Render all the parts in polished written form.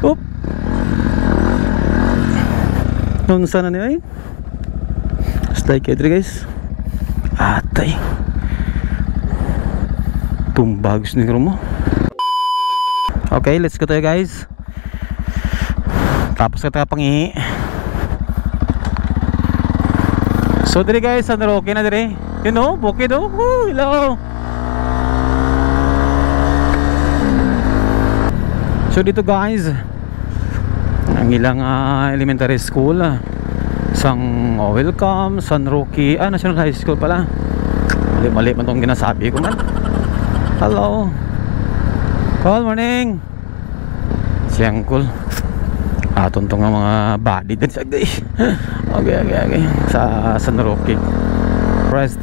Oop. Nunsa na niya eh. Slide kayo dito guys. Atay. Tumbagos ni mo. Okay, let's go tayo guys. Tapos ka pangihi. So dire guys, ano okay na dire? You know, bukid oh. Hello. So dito guys, ang ilang elementary school, Sang Welcome, San Roque, National High School pala. Mali man itong ginasabi ko man. Hello. Good morning. Siyang cool. Aton tong mga body din sa day. Okay. Sa San Roque. Rest.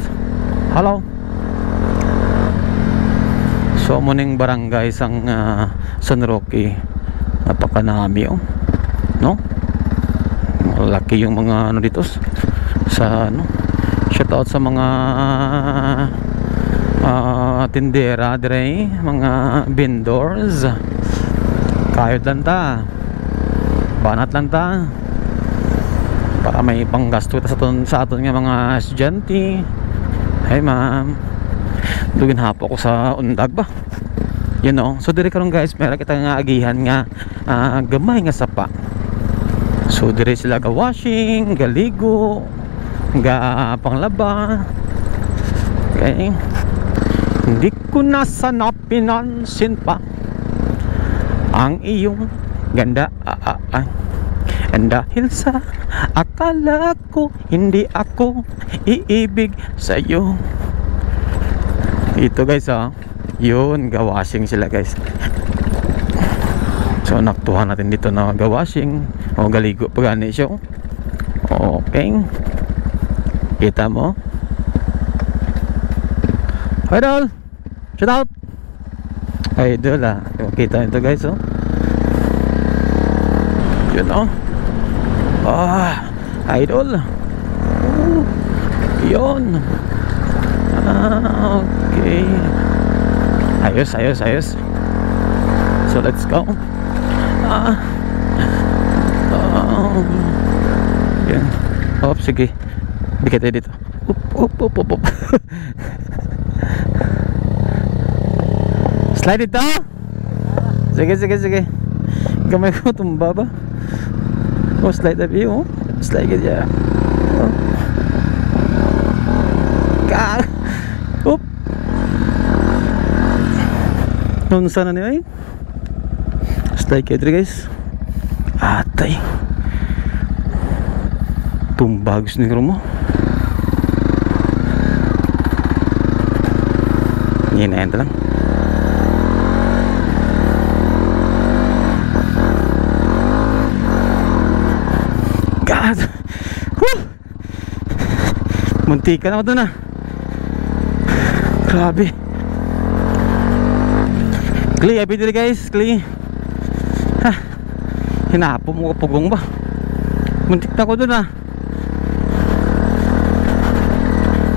Hello. So muning barangay sang San Roque. Napakanami oh. No? Laki yung mga ano dito sa ano. Shout out sa mga tindera dire, mga vendors. Kayod lang ta. Banat lang ta para may panggasto sa aton nga mga estudyante. Hey ma'am, dugin hapo ko sa undag ba, you know. So dire karon guys, meron kita nga agihan nga gamay nga sapa. So dire sila ga washing, galigo, ga panglaba. Okay, hindi ko na sana pinansin pa ang iyong ganda. And dahil sa akala ko hindi ako iibig sa'yo. Ito guys yun, gawashing sila guys. So naktuhan natin dito na gawashing o galigo pa gani siya. Okay, kita mo idol, shout out idol kita ito guys yun idol. Yun. Okay. Ayos. So let's go. Yan. Sige. Bigay tayo dito. Up. Slide dito. Sige. Gamay ko tumba ba? Slide na view. Slide ka dyan. Oop. Nunsa na niya eh. Slide kayo dito guys. Atay. Tumbagos ni mo. Yan lang. God. Muntika na ako doon Grabe. Kli, abi dili guys, Kli. Hinapo mo kapugong ba? Muntik na ako doon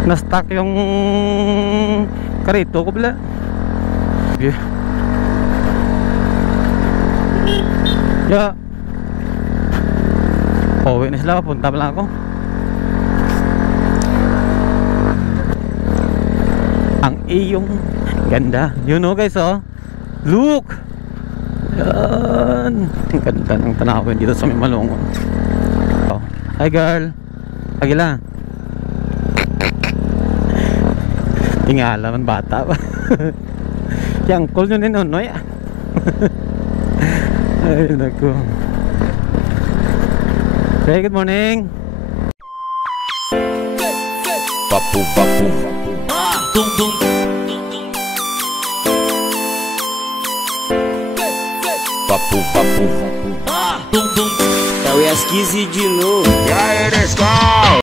Na-stuck yung karito ko bila. Yeah. Pauwi na sila, punta pa lang ako. Ang iyong ganda. You know guys look. Yan. Ang ganda ng tanawin dito sa may Malungon. Hi girl. Agila. Tingala man bata pa. Yang cool nyo ninunoy Ay naku. Hey, good morning. Papu tung tung. Papu tung tung. É o Yaskizi de novo. E aí, let's go.